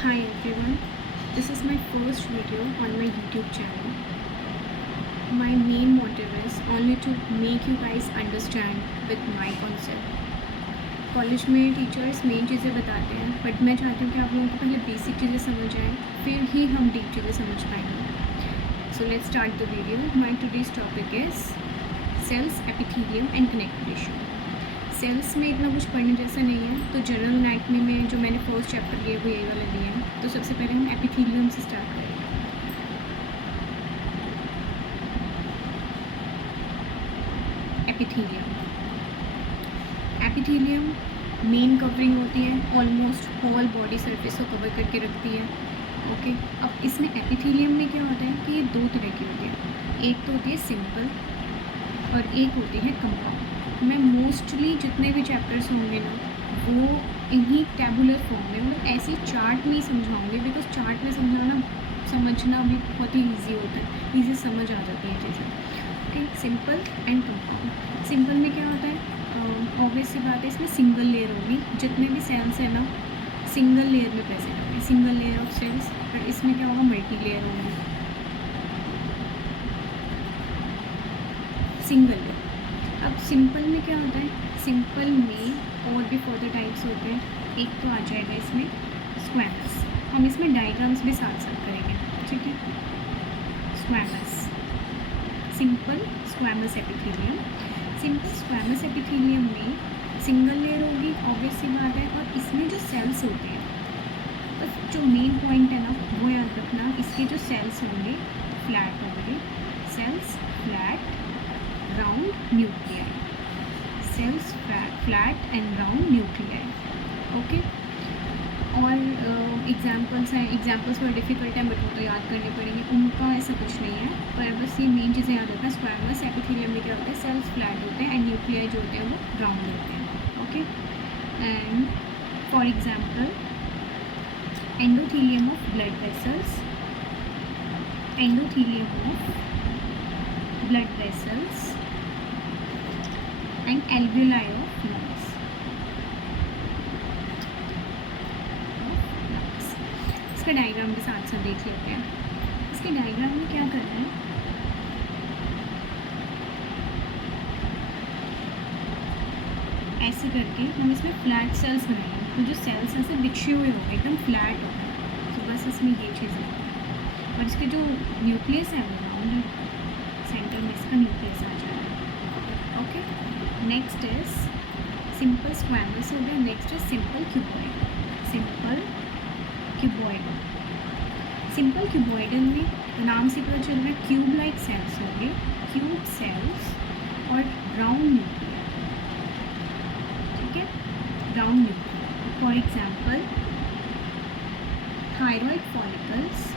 Hi everyone, this is my first video on my YouTube channel. My main motive is only to make you guys understand with my concept. College में teachers main चीज़ें बताते हैं but मैं चाहती हूँ कि आप लोगों को पहले बेसिक चीज़ें समझ आएँ फिर ही हम डीप चीज़ें समझ पाएंगे. So let's start the video. My today's topic is cells, epithelium and connective tissue. Cells में इतना कुछ पढ़ने जैसा नहीं है, तो जनरल एनाटॉमी में जो मैंने फर्स्ट चैप्टर लिए वो यही वाले लिए हैं. तो सबसे पहले हम एपिथेलियम से स्टार्ट करेंगे. एपिथेलियम मेन कवरिंग होती है, ऑलमोस्ट होल बॉडी सरफेस को कवर करके रखती है. ओके, अब इसमें एपिथेलियम में क्या होता है कि ये दो तरह की होती है. एक तो होती है सिंपल और एक होती है कंपाउंड. मैं मोस्टली जितने भी चैप्टर्स होंगे ना वो इन्हीं टैबुलर फॉर्म में, मतलब ऐसे चार्ट में ही समझाऊंगी, बिकॉज चार्ट में समझना भी बहुत ही ईजी होता है, ईजी समझ आ जाती है चीज़ें. Okay, simple and compound. Simple में क्या होता है, ऑब्वियस सी बात है, इसमें सिंगल लेयर होगी. जितने भी सेल्स हैं ना सिंगल लेयर में प्रेजेंट होंगे, सिंगल लेयर ऑफ सेल्स. और इसमें क्या होगा, मल्टी लेयर होंगे, सिंगल लेयर. अब सिंपल में क्या होता है, सिंपल में और भी फर्दर टाइप्स होते हैं. एक तो आ जाएगा इसमें स्क्वैमस. हम इसमें डायग्राम्स भी साथ साथ करेंगे, ठीक है. Squamous, simple squamous epithelium. Simple squamous epithelium में सिंगल लेयर होगी, ऑब्वियस सी बात है. और इसमें जो सेल्स होते हैं, बस जो मेन पॉइंट है ना वो याद रखना, इसके जो सेल्स होंगे फ्लैट होंगे. Cells flat, round nuclei. Cells flat and round nuclei. Okay, और एग्जांपल्स हैं, एग्जांपल्स थोड़ा डिफिकल्ट है बट वो तो याद करने पड़ेंगे, उनका ऐसा कुछ नहीं है. पर बस ये मेन चीज़ें याद रखना. स्क्वैमस एपिथेलियम में क्या होता है, सेल्स फ्लैट होते हैं एंड न्यूक्लियाई जो होते हैं वो राउंड होते हैं. Okay, and for example endothelium of blood vessels, endothelium of blood vessels and alveoli of lungs. इसका डायग्राम के साथ साथ देख लेते हैं. इसके डायग्राम में क्या करना है, ऐसे करके हम इसमें फ्लैट सेल्स बनाएंगे. तो जो सेल्स ऐसे बिछे हुए होंगे, एकदम फ्लैट होगा. तो बस इसमें ये चीज़ है. और इसके जो न्यूक्लियस है वो राउंड सेंटर में इसका न्यूक्लियस आ जाएगा. Okay, next is simple squamous हो गया. Next is simple cuboid. Simple cuboid. Simple cuboidal में नाम से पता चल रहा है क्यूब लाइक सेल्स होंगे, क्यूब सेल्स और राउंड न्यूक्लिया. ठीक है, round nuclei. For example thyroid follicles,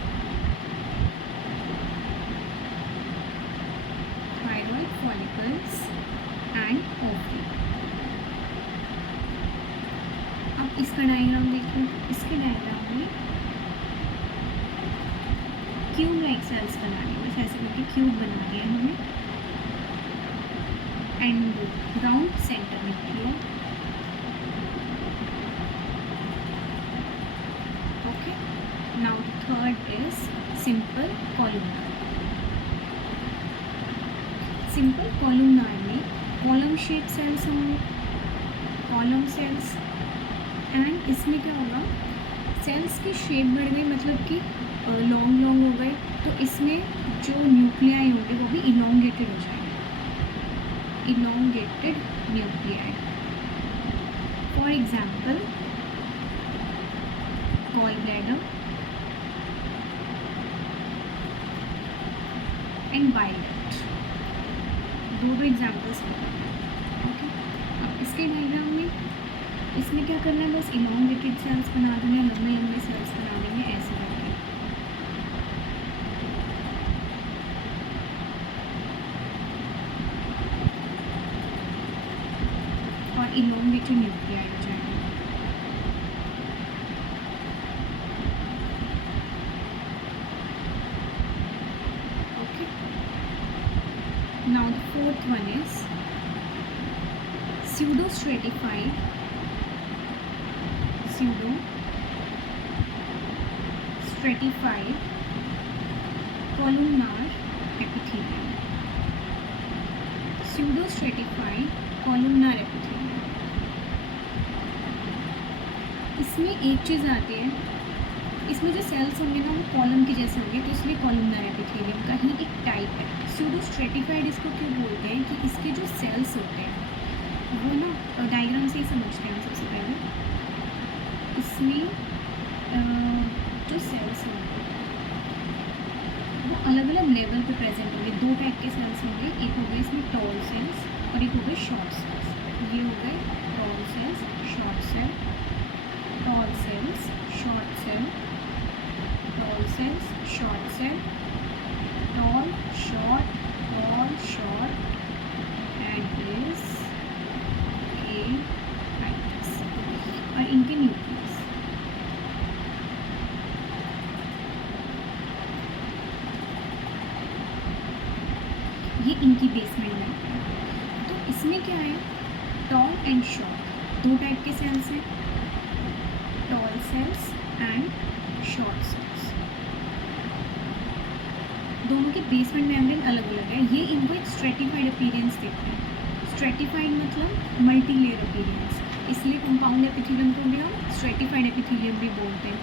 follicles and ovary. अब इसका डायग्राम देखिए. इसके डायग्राम में क्यूब लाइक सेल्स बनानी है, बस ऐसे करके क्यूब बना दिया हमें and round centre nuclei. Okay, now third is simple columnar. Simple columnar में कॉलम शेप सेल्स होंगे, कॉलम सेल्स. एंड इसमें क्या होगा, सेल्स की शेप बढ़ गई, मतलब कि लॉन्ग हो गए, तो इसमें जो न्यूक्लियाई होंगे वो भी इलोंगेटेड हो जाएंगे, elongated nuclei. For example gall bladder and bile duct. दो एग्जाम्पल्स हैं. ओके, अब इसके डायग्राम में इसमें क्या करना है, बस इलोंगेटेड सेल्स बना देंगे, लंबे लंबे सेल्स बना देंगे ऐसे करके. और इलोंगेटेड न्यूक्लियाई हो जाएंगे. Okay, now the fourth one is pseudo stratified stratified columnar epithelium, pseudo stratified columnar epithelium. इसमें एक चीज़ आती है, इसमें जो सेल्स होंगे ना वो कॉलम के जैसे होंगे, तो इसलिए कॉलमनार एपिथेलियम का ही एक टाइप है। स्यूडो स्ट्रेटिफाइड इसको क्यों बोलते हैं कि इसके जो सेल्स होते हैं वो ना डायग्राम से ही समझते हैं हम सबसे पहले। इसमें जो सेल्स होंगे वो अलग अलग लेवल पे प्रेजेंट होंगे। दो टाइप के सेल्स होंगे, एक हो गए इसमें टॉल सेल्स और एक हो गए शॉर्ट सेल्स। ये हो गए tall cells, short cell, tall cells, short cell, tall cells, short cell, tall, short, tall, short, and this a like this. और इनके न्यूक्लियस, ये इनकी बेसमेंट में है। तो इसमें क्या है, टॉल एंड शॉर्ट दो टाइप के सेल्स हैं, tall cells and short cells. दोनों के बेसमेंट मेम्ब्रेन अलग अलग है। ये इनको एक स्ट्रेटिफाइड अपीयरेंस देते हैं। स्ट्रेटिफाइड मतलब मल्टी लेयर अपीयरेंस, इसलिए कंपाउंड एपिथेलियम को भी हम स्ट्रेटिफाइड एपिथेलियम भी बोलते हैं।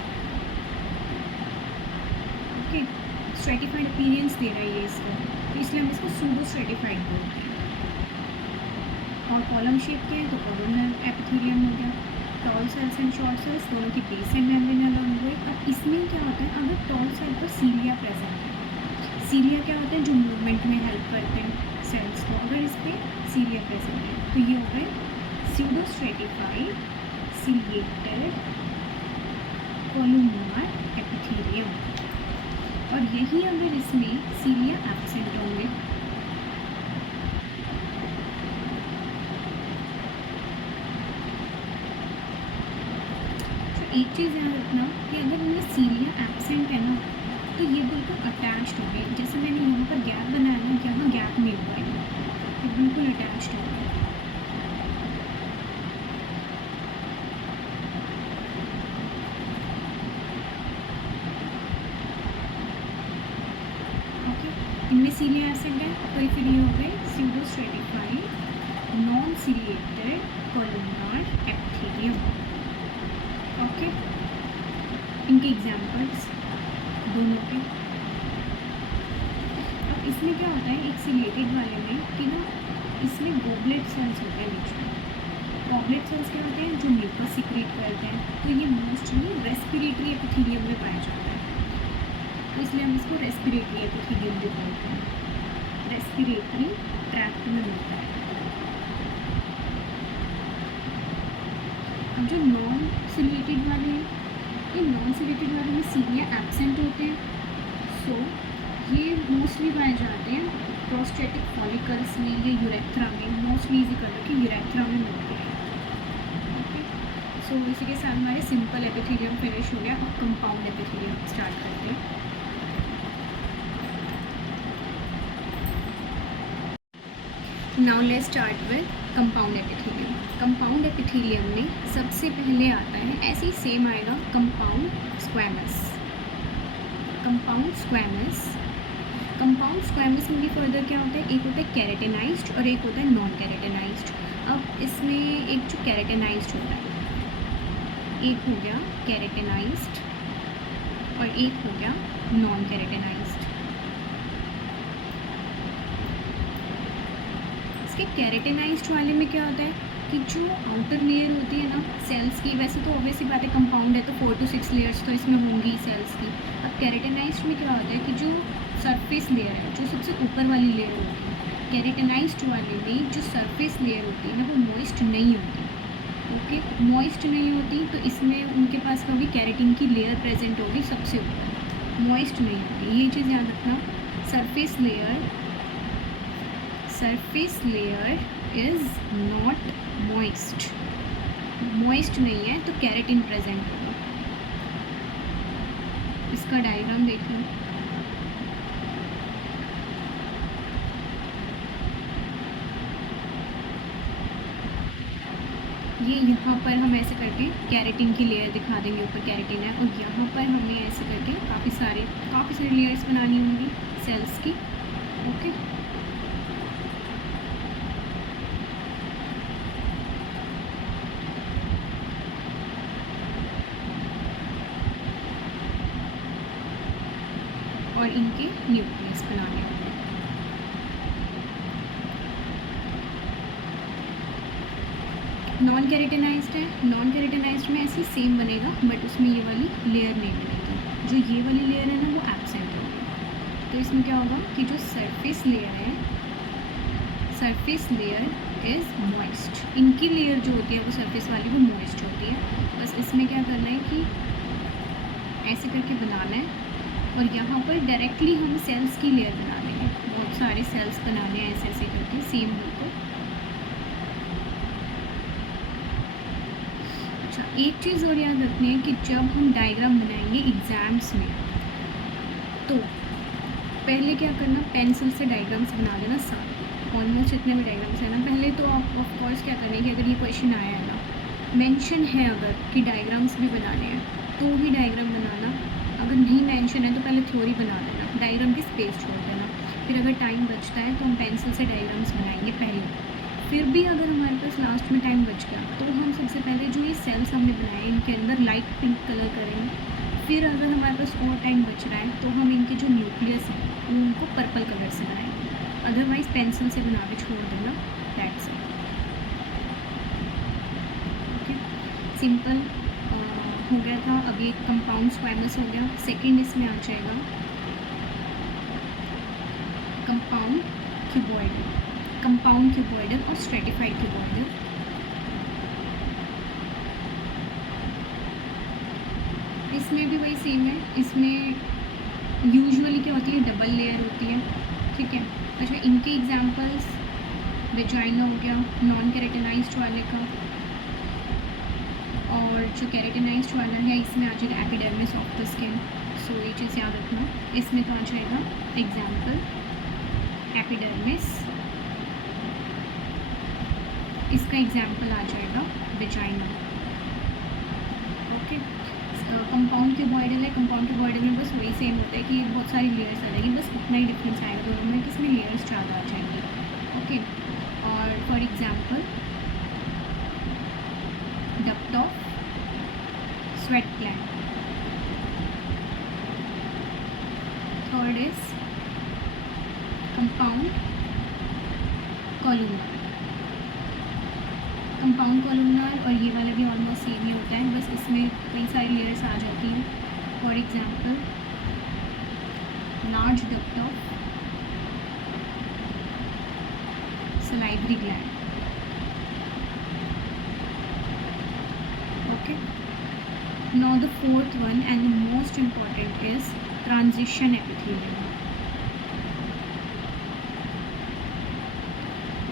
ओके, स्ट्रेटिफाइड अपीयरेंस दे रहा है ये इसको, तो इसलिए हम इसको सूडो स्ट्रेटिफाइड बोलते हैं। और कॉलम शेप के हैं तो कॉलमनार एपिथेलियम हो गया। Tall cells and short cells दोनों की बेसमेंट मेम्ब्रेन अलग हुए। अब इसमें क्या होता है, अगर टॉल सेल पर सीलिया प्रेजेंट है, सीलिया क्या होते हैं जो मूवमेंट में हेल्प करते हैं सेल्स को, अगर इस पर सीलिया प्रेजेंट है तो ये हो गए pseudo stratified ciliated columnar epithelium. और यही अगर इसमें सीलिया एब्सेंट होंगे तो एक चीज़ याद रखना कि अगर इनमें सीलिया एब्सेंट है ना तो ये बिल्कुल अटैच्ड हो गए। जैसे मैंने यहाँ पर गैप बनाया ना, यहाँ गैप नहीं हुआ है, ये बिल्कुल अटैच्ड हो गए। ओके, इनमें सीलिया एब्सेंट है तो फिर ये हो गए pseudo stratified non ciliated columnar epithelium. Okay, इनके एग्जाम्पल्स दोनों के। अब इसमें क्या होता है, एक सीलिएटेड वाले में कि ना इसमें गॉबलेट सेल्स होते हैं बीच में। गॉबलेट सेल्स क्या होते हैं जो म्यूकस सिक्रीट करते हैं, तो ये मोस्टली रेस्पिरेटरी एपिथेलियम में पाया जाता है, तो इसलिए हम इसको रेस्पिरेटरी एपिथेलियम भी बोलते हैं। रेस्पिरेटरी ट्रैक्ट में मिलता है। अब जो नॉन सीलिएटेड वाले हैं, ये नॉन सीलिएटेड वाले में सीलिया एब्सेंट होते हैं, सो ये मोस्टली पाए जाते हैं प्रोस्टेटिक फॉलिकल्स में या यूरेथ्रा में। मोस्टली इजी कर रखे यूरेथ्रा में मिलते हैं। ओके, सो इसी के साथ हमारे सिंपल एपिथेलियम फिनिश हो गया। अब कंपाउंड एपिथेलियम स्टार्ट करते हैं। Now let's start with compound epithelium. Compound epithelium में सबसे पहले आता है, ऐसे ही सेम आएगा, compound squamous. Compound squamous, compound squamous में भी फर्दर क्या होता है, एक होता है केराटिनाइज्ड और एक होता है नॉन केराटिनाइज्ड। अब इसमें एक जो केराटिनाइज्ड होता है, एक हो गया केराटिनाइज्ड और एक हो गया नॉन केराटिनाइज्ड। इसके केराटिनाइज्ड वाले में क्या होता है कि जो आउटर लेयर होती है ना सेल्स की, वैसे तो ऑब्वियसली बात है कंपाउंड है तो 4 to 6 लेयर्स तो इसमें होंगी सेल्स की। अब केराटिनाइज्ड में क्या होता है कि जो सरफेस लेयर है, जो सबसे ऊपर वाली लेयर होती है, केराटिनाइज्ड वाले में जो सरफेस लेयर होती है ना वो मॉइस्ट नहीं होती। ओके, मॉइस्ट नहीं होती तो इसमें उनके पास कभी केराटिन की लेयर प्रेजेंट होगी सबसे ऊपर, मॉइस्ट नहीं होती। ये चीज़ याद रखना, surface layer is not moist नहीं है तो केराटिन प्रेजेंट होगा। इसका डायग्राम देखें, ये यहाँ पर हम ऐसे करके कैरेटिन की लेयर दिखा देंगे, ऊपर कैरेटिन है, और यहाँ पर हमें ऐसे करके काफ़ी सारी लेयर्स बनानी होंगी सेल्स की। ओके, और इनके न्यूक्लियस बनाने होंगे। नॉन कैरेटिनाइज्ड है, नॉन कैरेटिनाइज्ड में ऐसे सेम बनेगा, बट उसमें ये वाली लेयर नहीं बनेगी। जो ये वाली लेयर है ना, वो एब्सेंट होगी। तो इसमें क्या होगा कि जो सरफेस लेयर है, सरफेस लेयर इज़ मॉइस्ट। इनकी लेयर जो होती है वो सरफेस वाली, वो मॉइस्ट होती है। बस इसमें क्या करना है कि ऐसे करके बनाना है, और यहाँ पर डायरेक्टली हम सेल्स की लेयर बना देंगे। बहुत सारे सेल्स बनाने हैं ऐसे ऐसे करके सेम बिल्कुल। अच्छा, एक चीज़ और याद रखनी है कि जब हम डायग्राम बनाएंगे एग्ज़ाम्स में, तो पहले क्या करना, पेंसिल से डायग्राम्स बना देना सारे। ऑलमोस्ट जितने भी डायग्राम्स हैं ना, पहले तो आप ऑफ कोर्स क्या करेंगे कि अगर ये क्वेश्चन आया है ना, मेंशन है अगर कि डायग्राम्स भी बनाने हैं, तो ही डायग्राम बनाना। अगर नहीं मेंशन है तो पहले थ्योरी बना देना, डायग्राम की स्पेस छोड़ देना। फिर अगर टाइम बचता है तो हम पेंसिल से डायग्राम्स बनाएंगे पहले। फिर भी अगर हमारे पास लास्ट में टाइम बच गया तो हम सबसे पहले जो ये सेल्स हमने बनाए इनके अंदर लाइट पिंक कलर करेंगे। फिर अगर हमारे पास और टाइम बच रहा है तो हम इनके जो न्यूक्लियस हैं उनको पर्पल कलर से बनाएंगे। अदरवाइज़ पेंसिल से बना के छोड़ देना, दैट्स इट। ओके, सिंपल हो गया था। अभी एक कंपाउंड स्क्वैमस हो गया। सेकेंड इसमें आ जाएगा कंपाउंड क्यूबॉइडल, कंपाउंड क्यूबॉइडल और स्ट्रेटिफाइड क्यूबॉइडल। इसमें भी वही सेम है। इसमें यूजुअली क्या होती है, डबल लेयर होती है, ठीक है। अच्छा, इनके एग्जांपल्स वेजाइना हो गया नॉन कैरेटिनाइज्ड वाले का, और जो कैरेटिनाइज्ड वाला है इसमें आ जाएगा एपिडर्मिस ऑफ द स्किन। सो ये चीज़ याद रखना। इसमें तो आ जाएगा एग्जाम्पल एपिडर्मिस, इसका एग्जाम्पल आ जाएगा वेजाइना। ओके, कंपाउंड क्यूबॉइडल है। कंपाउंड क्यूबॉइडल में बस वही सेम होता है कि बहुत सारी लेयर्स आ जाएगी, बस इतना ही डिफरेंस आएगा दोनों में कि इसमें लेयर्स ज़्यादा आ जाएंगी। ओके, और for example duct of sweat gland. Third is compound columnar. Compound columnar और ये वाला भी ऑलमोस्ट सेम ही होता है, बस इसमें कई सारी लेयर्स आ जाती हैं। For example large duct of salivary gland. Okay, now the fourth one and the most important is transition epithelium.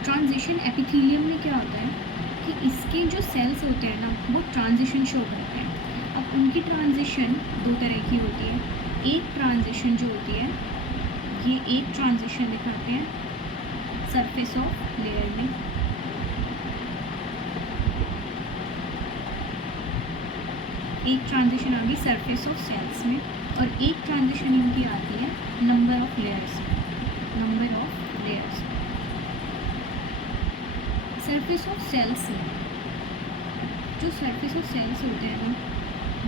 Transition epithelium में क्या होता है कि इसके जो सेल्स होते हैं ना, वो ट्रांजिशन शो करते हैं। अब उनकी ट्रांजिशन दो तरह की होती है। एक ट्रांजिशन जो होती है, ये एक ट्रांजिशन दिखाते हैं सरफेस ऑफ लेयर में, एक ट्रांजिशन आ गई सरफेस ऑफ सेल्स में, और एक ट्रांजिशन इनकी आती है नंबर ऑफ लेयर्स में, number of layers. Surface of cells में जो सरफेस ऑफ सेल्स होते हैं ना,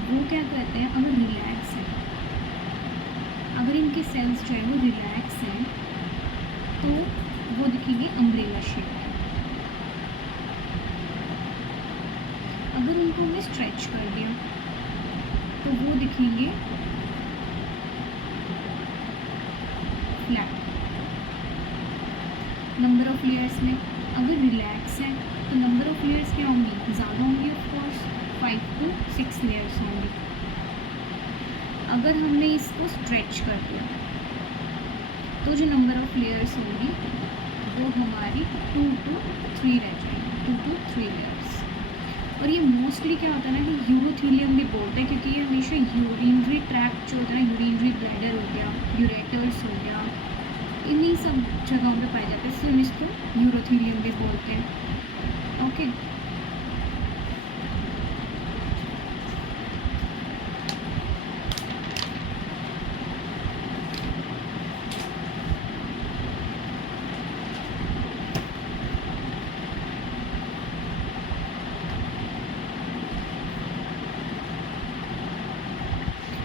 वो क्या करते हैं, अगर रिलैक्स है, अगर इनके सेल्स जो है वो रिलैक्स हैं, तो वो दिखेंगे अम्ब्रेला शेप। अगर उनको मैं स्ट्रेच कर दिया तो वो दिखेंगे फ्लैट। नंबर ऑफ लेयर्स में अगर रिलैक्स है तो नंबर ऑफ लेयर्स क्या होंगी, ज़्यादा होंगी, ऑफ कोर्स 5 to 6 लेयर्स होंगी। अगर हमने इसको स्ट्रेच कर दिया तो जो नंबर ऑफ लेयर्स होंगी वो हमारी 2 to 3 रह जाएंगी, 2 to 3 लेयर्स। और ये मोस्टली क्या होता है ना कि यूरोथीलियम भी बोलते हैं, क्योंकि ये हमेशा यूरिनरी ट्रैक्ट जो होता है ना, यूरिनरी ब्लैडर हो गया, यूरेटर्स हो गया, इन्हीं सब जगहों पे पाए जाते हैं, इसलिए हम इसको यूरोथीलियम भी बोलते हैं। ओके,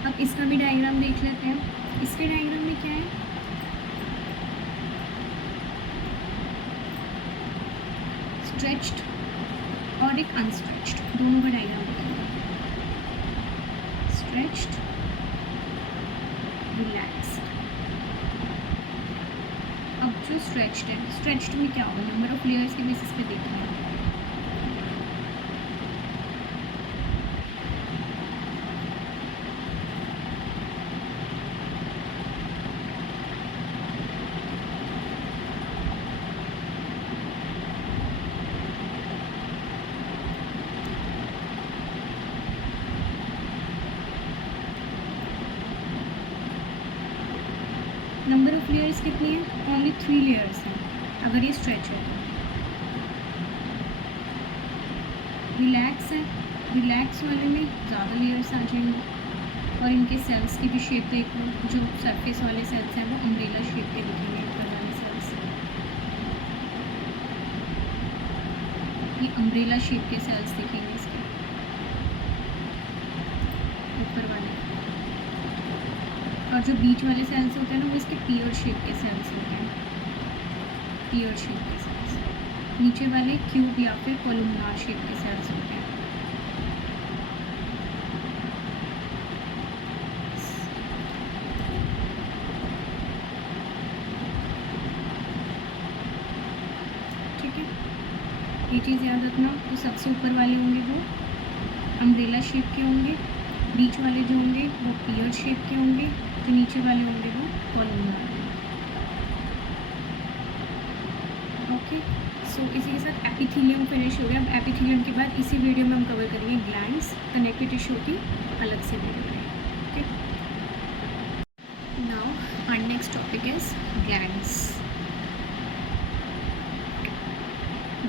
अब इसका भी डायग्राम देख लेते हैं। इसके डायग्राम में क्या है, स्ट्रेच्ड और एक अनस्ट्रेच्ड, दोनों का डायग्राम देखेंगे। Stretched, relaxed. अब जो स्ट्रेच्ड है, स्ट्रेच्ड में क्या होगा, नंबर ऑफ लेयर्स के बेसिस पे देखना है। नंबर ऑफ लेयर्स कितनी है, ओनली 3 लेयर्स हैं अगर ये स्ट्रेच है। रिलैक्स है, रिलैक्स वाले में ज़्यादा लेयर्स आ जाएंगे और इनके सेल्स की भी शेप देख लो, जो सरफेस वाले सेल्स हैं वो अम्ब्रेला शेप के दिखेंगे। ऊपर वाले सेल्स ये अम्ब्रेला शेप के सेल्स दिखेंगे इसके ऊपर वाले, और जो बीच वाले सेल्स होते हैं ना वो इसके पियर शेप के सेल्स होते हैं, पियर शेप के सेल्स। नीचे वाले क्यूब या फिर कोलुमनार शेप के सेल्स होते हैं। ठीक है, ये चीज़ याद रखना। तो सबसे ऊपर वाले होंगे वो अम्ब्रेला शेप के होंगे, बीच वाले जो होंगे वो पियर शेप के होंगे, जो नीचे वाले होंगे वो कोलुमनार। ओके, सो इसी के साथ एपिथेलियम फिनिश हो गया। अब एपिथेलियम के बाद इसी वीडियो में हम कवर करेंगे ग्लैंड्स, कनेक्टिव टिश्यू की अलग से वीडियो में। Okay, now our next topic is glands.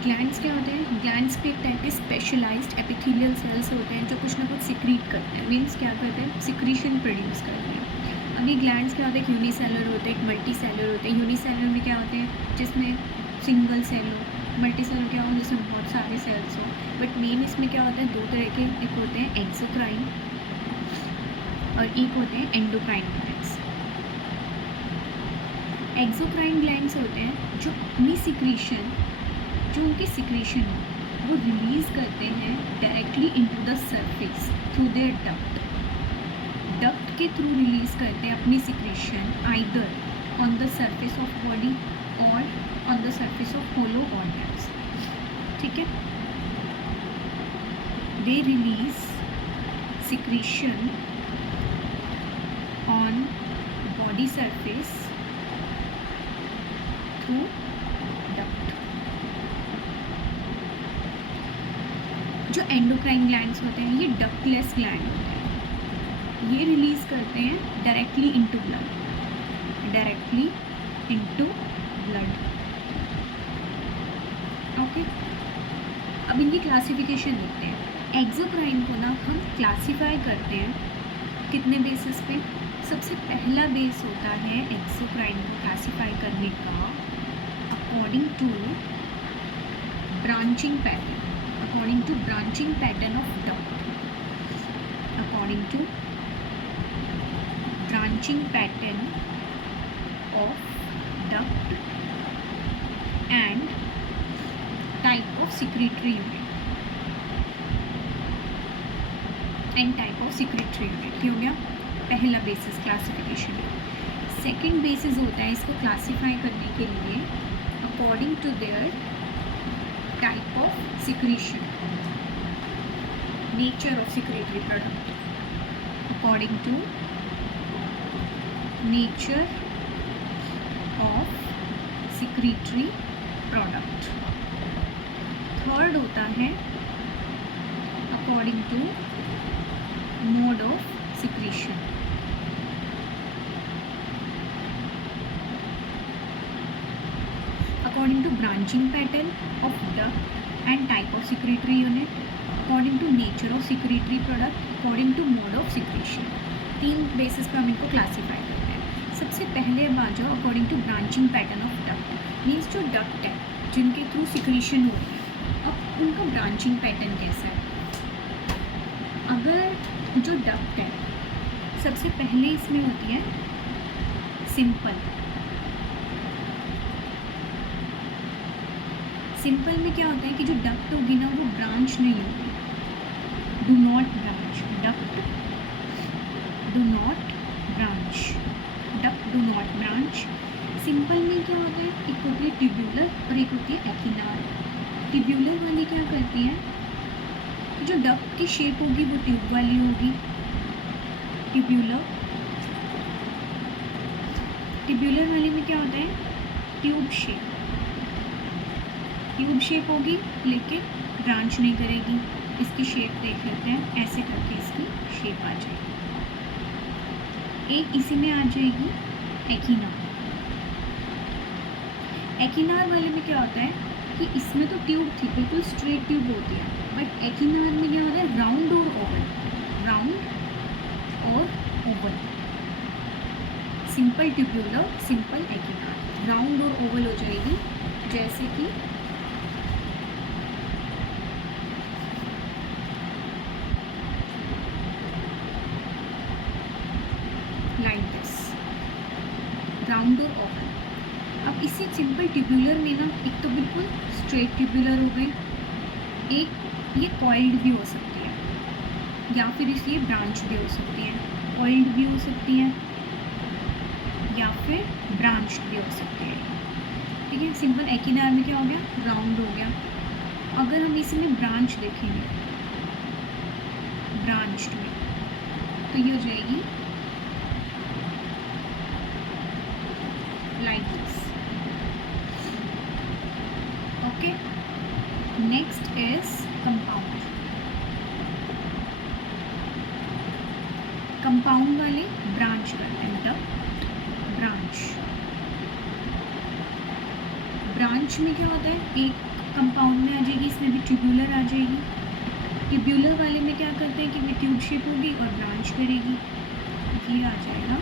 Glands क्या होते हैं, ग्लैंड्स पे एक टाइप के स्पेशलाइज्ड एपिथेलियल सेल्स होते हैं जो कुछ ना कुछ सिक्रीट करते हैं, मीन्स क्या करते हैं, सिक्रीशन प्रोड्यूस करते हैं। अभी ग्लैंड्स क्या होते हैं, यूनिसेलर होते हैं, एक मल्टी सेलर होते हैं। यूनिसेलर में क्या होते हैं, जिसमें सिंगल सेल हो। मल्टी सेलर क्या हो, जिसमें बहुत सारे सेल्स हो। बट मेन इसमें क्या होता है, दो तरह के, एक होते हैं एक्सोक्राइन और एक होते हैं एंडोक्राइन ग्लैंड्स। एक्सोक्राइन ग्लैंड्स होते हैं जो अपनी सिक्रीशन, जो उनकी सिक्रीशन हो वो रिलीज़ करते हैं directly into the surface through their duct. Duct के थ्रू रिलीज़ करते हैं अपनी secretion, either on the surface of body or on the surface of hollow organs. ठीक है, they release secretion on body surface through duct. जो endocrine glands होते हैं ये डक्टलेस ग्लैंड होते हैं, ये रिलीज़ करते हैं directly into blood, directly into blood. Okay, अब इनकी क्लासिफिकेशन देखते हैं। एक्सोक्राइन को ना हम क्लासीफाई करते हैं कितने बेसिस पे। सबसे पहला बेस होता है एक्सोक्राइन को क्लासीफाई करने का according to branching pattern, according to branching pattern of duct, according to branching pattern of duct and type of secretory unit and type of secretory unit। ये हो गया पहला बेसिस क्लासिफिकेशन। सेकंड बेसिस होता है इसको classify करने के लिए according to their type of secretion, nature of secretory product, according to nature of secretory product. Third होता है according to mode of secretion, according to branching pattern of duct and type of secretory unit, according to nature of secretory product, according to mode of secretion. तीन basis पर हम इनको classify करते हैं। सबसे पहले अब आ जाओ according to branching pattern of duct, means जो डक्ट है जिनके थ्रू सिक्रीशन हो रही है, अब उनका ब्रांचिंग पैटर्न कैसा है। अगर जो डक्ट है सबसे पहले इसमें होती है सिंपल। सिंपल में क्या होता है कि जो डक्ट होगी ना वो ब्रांच नहीं होगी, do not branch, duct do not branch, duct do not branch. Simple में क्या होता है, एक होती है ट्यूब्यूलर और एक होती है एकिनार। ट्यूब्यूलर वाली क्या करती है कि जो डक्ट की शेप होगी वो ट्यूब वाली होगी, ट्यूब्यूलर। ट्यूब्यूलर वाले में क्या होता है, ट्यूब शेप, ट्यूब शेप होगी लेकिन ब्रांच नहीं करेगी। इसकी शेप देख लेते हैं, ऐसे करके इसकी शेप आ जाएगी। एक इसी में आ जाएगी एकिनार। एकिनार वाले में क्या होता है कि इसमें तो ट्यूब थी, बिल्कुल स्ट्रेट ट्यूब होती है, बट एकिनार में क्या होता है, राउंड और ओवल, राउंड और oval. Simple tubular, simple acinar, round और ओवल हो जाएगी, जैसे कि लाइक दिस, राउंड और ओवल। अब इसी सिंपल ट्यूब्यूलर में ना एक तो बिल्कुल स्ट्रेट ट्यूब्यूलर हो गई, एक ये कॉइल्ड भी हो सकती है या फिर इसलिए ब्रांच भी हो सकती है, कॉइल्ड भी हो सकती है या फिर ब्रांच भी हो सकती है। ठीक है, सिंपल एकिनार में क्या हो गया, राउंड हो गया। अगर हम इसमें ब्रांच देखेंगे, ब्रांच में, तो ये हो जाएगी like this. Okay, next is compound. Compound वाले ब्रांच करते हैं, ब्रांच। ब्रांच में क्या होता है, एक कंपाउंड में आ जाएगी, इसमें भी ट्यूब्यूलर आ जाएगी। ट्यूब्यूलर वाले में क्या करते हैं कि वो ट्यूब शेप होगी और ब्रांच करेगी, ये आ जाएगा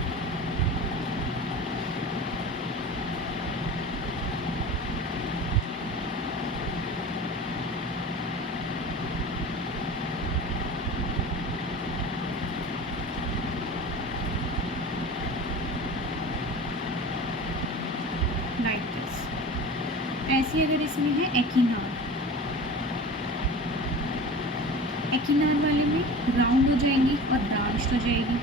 लाइक दिस। ऐसे अगर इसमें है एकिनार, एकिनार वाले में राउंड हो जाएंगी और ब्रांच हो जाएगी।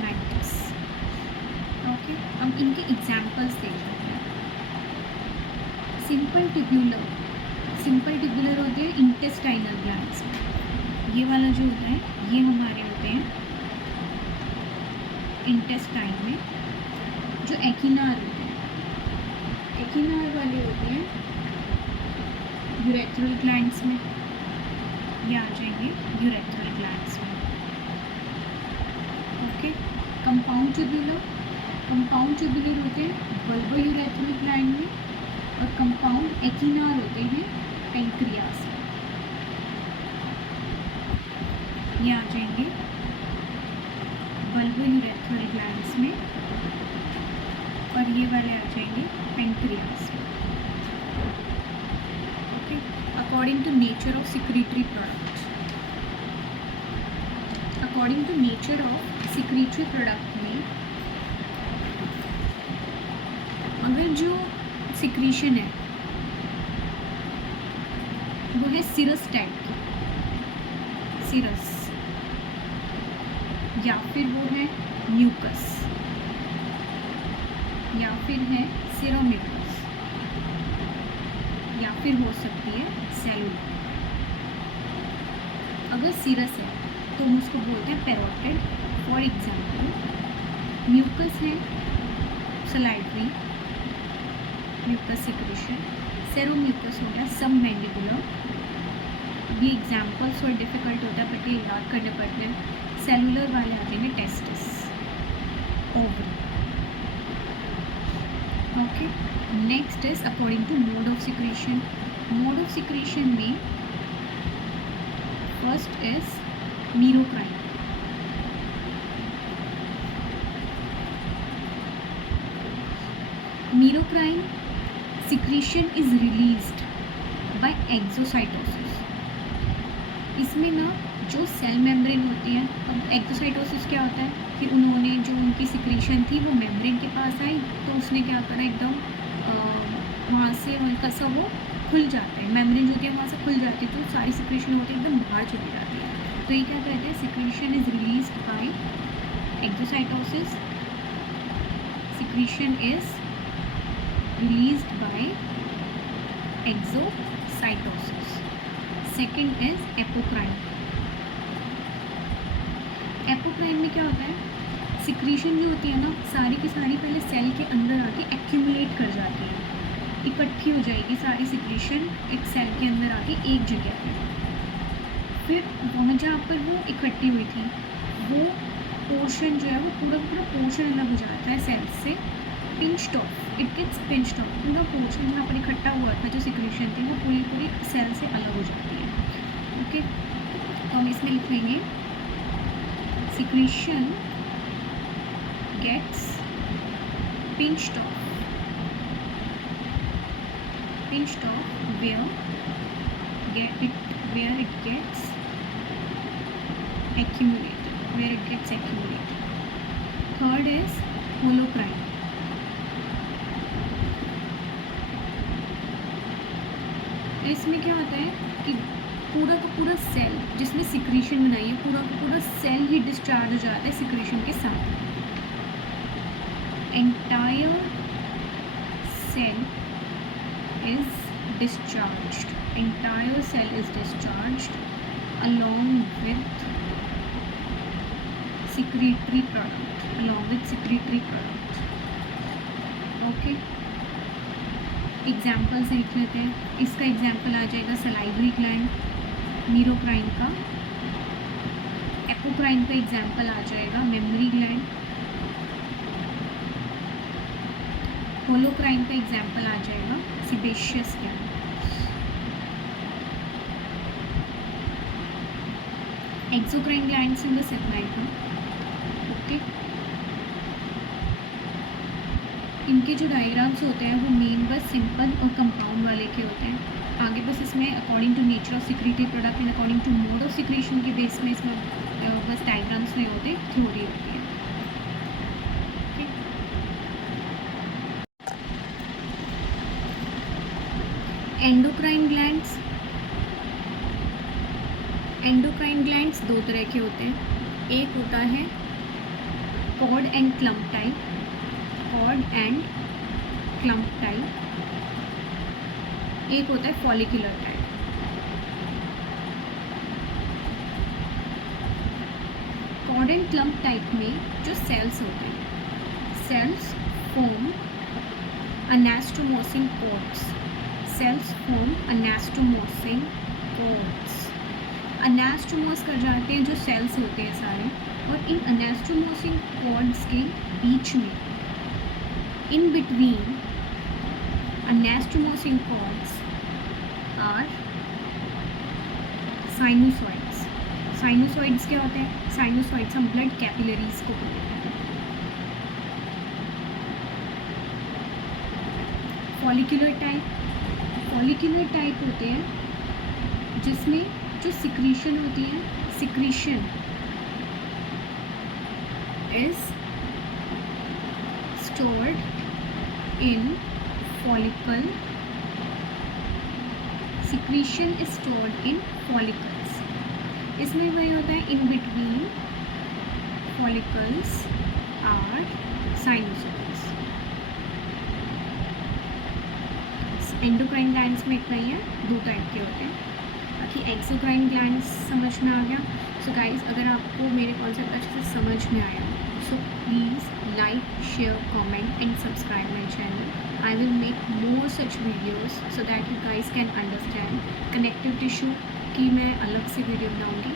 Like this. ओके, अब इनके एग्जाम्पल्स देख लेते हैं। सिंपल ट्यूब्यूलर, सिंपल ट्यूब्यूलर होते हैं इंटेस्टाइनल ग्लैंड्स में। ये वाला जो होता है ये हमारे होते हैं इंटेस्टाइन में। जो एकिनार होते हैं, एकिनार वाले होते हैं यूरेथ्रल ग्लैंड्स में, ये आ जाएंगे यूरेथ्रल ग्लैंड्स में। Okay, compound tubular, compound tubular होते हैं बल्बो यूरेथ्रल ग्लैंड में, और कंपाउंड एकिनार होते हैं पेंक्रियास में। ये आ जाएंगे बल्बो यूरेथ्रल ग्लैंड्स में, और ये वाले आ जाएंगे पेंक्रियास में। Okay, according to nature of secretory product, according to nature of secretory product में अगर जो सिक्रीशन है वो है सिरस टाइप की, सिरस, या फिर वो है म्यूकस, या फिर है सेरोम्यूकस, या फिर हो सकती है सेलुलर। अगर सिरस है तो हम उसको बोलते हैं पैरोटिड। फॉर एग्जाम्पल म्यूकस है सलाइवरी म्यूकस सिक्रीशन, सेरोम्यूकस हो गया सब मैंडिबुलर। ये एग्जाम्पल्स थोड़ा डिफिकल्ट होता है बट ये याद करने पड़ते हैं। सेलुलर वाले आ जाएंगे testis, ovary. Okay, next is according to mode of secretion. Mode of secretion में first is merocrine, merocrine secretion is released by exocytosis. इसमें ना जो सेल मेम्ब्रेन होती है, अब एक्सोसाइटोसिस क्या होता है कि उन्होंने जो उनकी सिक्रीशन थी वो मेम्ब्रेन के पास आई, तो उसने क्या करा, एकदम वहाँ से हल्का सा वो खुल जाता है, मेम्ब्रेन जो होती है वहाँ से खुल जाती है, तो सारी सिक्रीशन होती है एकदम बाहर चली जाती है। तो ये क्या कहते हैं, secretion is released by exocytosis, secretion is released by exocytosis. Second is apocrine. Apocrine में क्या होता है, सिक्रीशन जो होती है ना सारी की सारी पहले सेल के अंदर आके एक्यूमुलेट कर जाती है, इकट्ठी हो जाएगी सारी सिक्रीशन एक सेल के अंदर आके एक जगह पे। फिर वहाँ जहाँ पर वो इकट्ठी हुई थी वो पोर्शन जो है वो पूरा पोर्शन अलग हो जाता है सेल से, pinched off, it gets pinched off. पूरा पोर्शन जहाँ पर इकट्ठा हुआ था जो सिक्रीशन थी वो पूरी सेल से अलग हो जाती है। ओके, तो हम इसमें लिखेंगे secretion gets pinched off where it gets accumulated, Third is holocrine. इसमें क्या होता है कि पूरा का पूरा सेल जिसमें सिक्रीशन बनाई है पूरा का पूरा सेल ही डिस्चार्ज हो जाता है सिक्रीशन के साथ। entire cell is discharged along with secretory product। Okay, examples देख लेते हैं। इसका एग्जाम्पल आ जाएगा सलाइवरी ग्लैंड मीरोक्राइन का। एपोक्राइन का एग्जाम्पल आ जाएगा मेमोरी ग्लैंड। होलोक्राइन का एग्जाम्पल आ जाएगा sebaceous gland. Exocrine glands in the सेप्लाइटम। ओके, इनके जो डायग्राम्स होते हैं वो मेन बस सिंपल और कंपाउंड वाले के होते हैं। आगे बस इसमें according to nature of secretory product and according to mode of secretion के बेस में इसमें बस डायग्राम्स नहीं होते, थ्योरी होती है। एंडोक्राइन ग्लैंड्स दो तरह के होते हैं। एक होता है कॉर्ड एंड क्लम्प टाइप, एक होता है follicular type. Cord and clump type में जो सेल्स होते हैं, cells form anastomosing cords. Anastomose कर जाते हैं जो सेल्स होते हैं सारे, और इन अनास्टोमोसिंग कॉर्ड्स के बीच में, in between anastomosing cords are sinusoids। Sinusoids क्या होते हैं, साइनोसॉइड्स हम ब्लड कैपिलरीज को बोलते हैं। फॉलिकुलर टाइप होते हैं जिसमें जो सिक्रीशन होती है, secretion is stored in follicle, secretion is stored in follicles। इसमें वही होता है in between follicles are sinusoids। Endocrine glands में इतना ही है, दो टाइप के होते हैं। बाकी एक्सोक्राइन ग्लैंड्स समझ में आ गया। सो गाइज, अगर आपको मेरे कॉन्सेप्ट अच्छे से समझ में आया so please like, share, comment and subscribe my channel. I will make more such videos so that you guys can understand connective tissue की मैं अलग से वीडियो बनाऊंगी।